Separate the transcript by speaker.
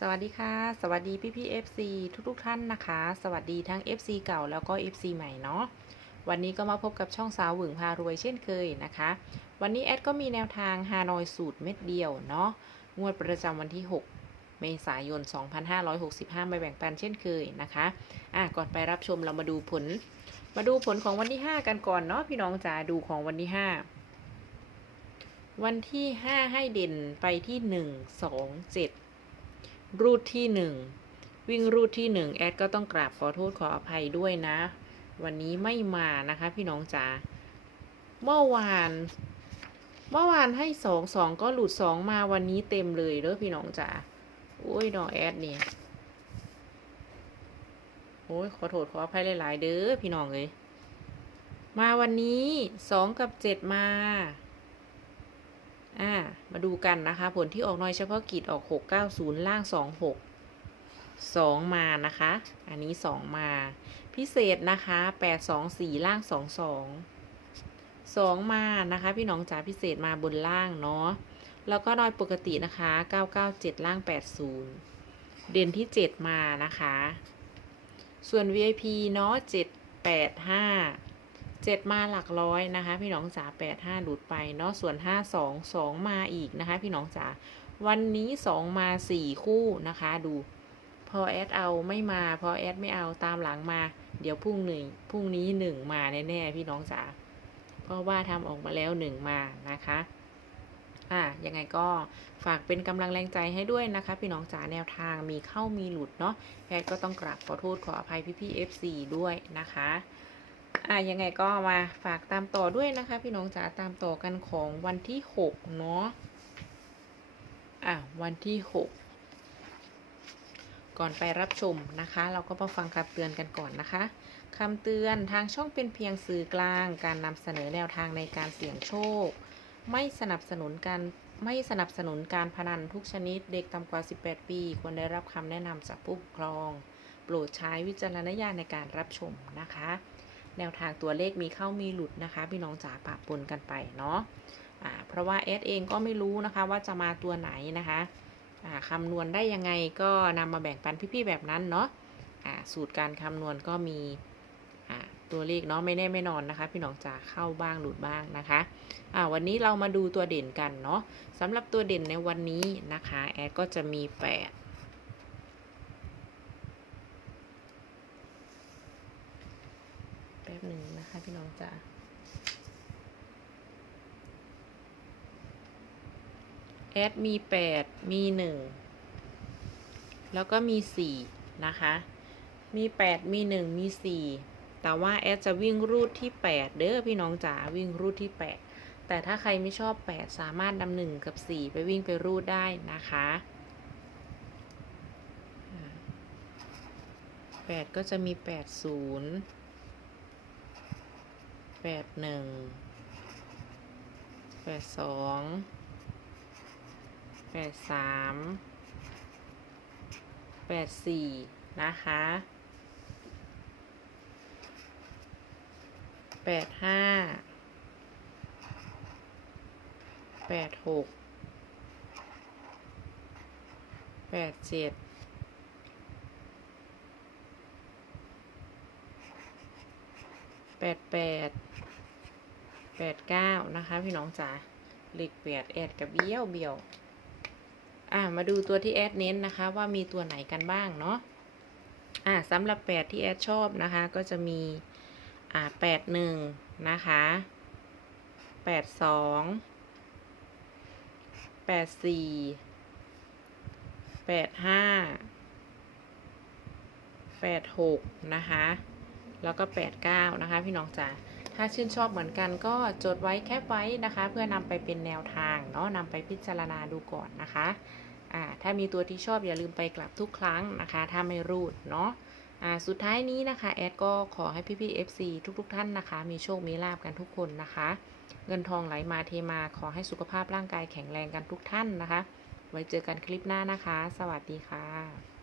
Speaker 1: สวัสดีค่ะ สวัสดีพี่พี่ๆ FC ทุกทุกๆท่านนะคะ สวัสดีทั้ง FC เก่าแล้วก็ FC ใหม่เนาะวันนี้ก็มาพบกับช่องสาวหวึงพารวยเช่นเคยนะคะ วันนี้แอดก็มีแนวทางฮานอยสูตรเม็ดเดียวเนาะงวดประจำวันที่ 6 เมษายน 2565มาแบ่งปันเช่นเคยนะคะอะก่อนไปรับชมเรามาดูผล มาดูผลของวันที่ 5 กันก่อนเนาะพี่น้องจ๋าดูของวันที่ 5 วันที่ 5 ให้เด่นไปที่ 1 2 7 รูทที่หนึ่งวิ่งรูทที่หนึ่งแอดก็ต้องกราบขอโทษขออภัยด้วยนะ วันนี้ไม่มานะคะพี่น้องจ๋าเมื่อวาน เมื่อวานให้สองสองก็หลุดสองมาวันนี้เต็มเลยเด้อพี่น้องจ๋าโอ้ยน้องแอดเนี่ยโอ้ยขอโทษขออภัยหลาย ๆ เด้อพี่น้องเลยมาวันนี้สองกับเจ็ดมา อ่า มาดูกันนะคะ ผลที่ออกน้อยเฉพาะกิจออก 690 ล่าง 26 2 มานะคะ อันนี้ 2 มา พิเศษนะคะ 824 ล่าง 22 2 มานะคะ พี่น้องจ๋าพิเศษมาบนล่างเนาะ แล้วก็น้อยปกตินะคะ 997 ล่าง 80 เด่นที่ 7 มานะคะ ส่วน VIP เนาะ785 เจ็ดมาหลักร้อยนะคะ พี่น้องจ๋าแปดห้าหลุดไปเนาะส่วนห้าสองสองมาอีกนะคะ พี่น้องจ๋าวันนี้สองมาสี่คู่นะคะ ดู พอแอดเอาไม่มา พอแอดไม่เอาตามหลังมา เดี๋ยวพรุ่งหนึ่งพรุ่งนี้หนึ่งมาแน่ๆพี่น้องจ๋าเพราะว่าทำออกมาแล้วหนึ่งมานะคะอะยังไงก็ฝากเป็นกำลังแรงใจให้ด้วยนะคะ พี่น้องจ๋าแนวทางมีเข้ามีหลุดเนาะแอดก็ต้องกราบขอโทษขออภัยพี่ๆ FC ด้วยนะคะ อะยังไงก็มาฝากตามต่อด้วยนะคะ พี่น้องจ๋าตามต่อกันของวันที่หกเนาะอะวันที่หกก่อนไปรับชมนะคะ เราก็มาฟังคำเตือนกันก่อนนะคะคำเตือนทางช่องเป็นเพียงสื่อกลาง การนำเสนอแนวทางในการเสี่ยงโชค ไม่สนับสนุนการไม่สนับสนุนการพนันทุกชนิด เด็กต่ำกว่า 18 ปี ควรได้รับคำแนะนำจากผู้ปกครอง โปรดใช้วิจารณญาณในการรับชมนะคะ แนวทางตัวเลขมีเข้ามีหลุดนะคะ พี่น้องจ๋าปะปนกันไปเนาะะเพราะว่าเอสเองก็ไม่รู้นะคะว่าจะมาตัวไหนนะคะะคำนวณได้ยังไงก็นำมาแบ่งปันพี่ๆแบบนั้นเนาะะสูตรการคำนวณก็มีตัวเลขเนาะไม่แน่ไม่นอนนะคะ พี่น้องจ๋าเข้าบ้างหลุดบ้างนะคะะวันนี้เรามาดูตัวเด่นกันเนาะสำหรับตัวเด่นในวันนี้นะคะแอดก็จะมี 8 แป๊บหนึ่งนะคะพี่น้องจ๋าแอดมีแปดมีหนึ่งแล้วก็มีสี่นะคะ มีแปดมีหนึ่งมีสี่แต่ว่าแอดจะวิ่งรูทที่แปดเด้อพี่น้องจ๋าวิ่งรูทที่แปดแต่ถ้าใครไม่ชอบแปดสามารถนำหนึ่งกับสี่ไปวิ่งไปรูดได้นะคะแปดก็จะมีแปดศูนย์ ปดหนึ่งแปดสองแปดสามแปดสี่นะคะแปดห้าแปดหกแปดเจ็ดแปดแปด แปดเก้านะคะ พี่น้องจ๋าเลขแปดแอดกับเบี้ยวเบี้ยว อะมาดูตัวที่แอดเน้นนะคะ ว่ามีตัวไหนกันบ้างเนาะอะสำหรับแปดที่แอดชอบนะคะ ก็จะมีอ่าแปดหนึ่งนะคะแปดสองแปดสี่แปดห้าแปดหกนะคะ แล้วก็89นะคะ พี่น้องจ๋า ถ้าชื่นชอบเหมือนกันก็จดไว้แคปไว้นะคะ เพื่อนำไปเป็นแนวทางเนาะนำไปพิจารณาดูก่อนนะคะอ่าถ้ามีตัวที่ชอบอย่าลืมไปกลับทุกครั้งนะคะ ถ้าไม่รูดเนาะอ่าสุดท้ายนี้นะคะแอดก็ขอให้พี่ๆ FC ทุกๆท่านนะคะ มีโชคมีลาบกันทุกคนนะคะ เงินทองไหลมาเทมาขอให้สุขภาพร่างกายแข็งแรงกันทุกท่านนะคะ ไว้เจอกันคลิปหน้านะคะ สวัสดีค่ะ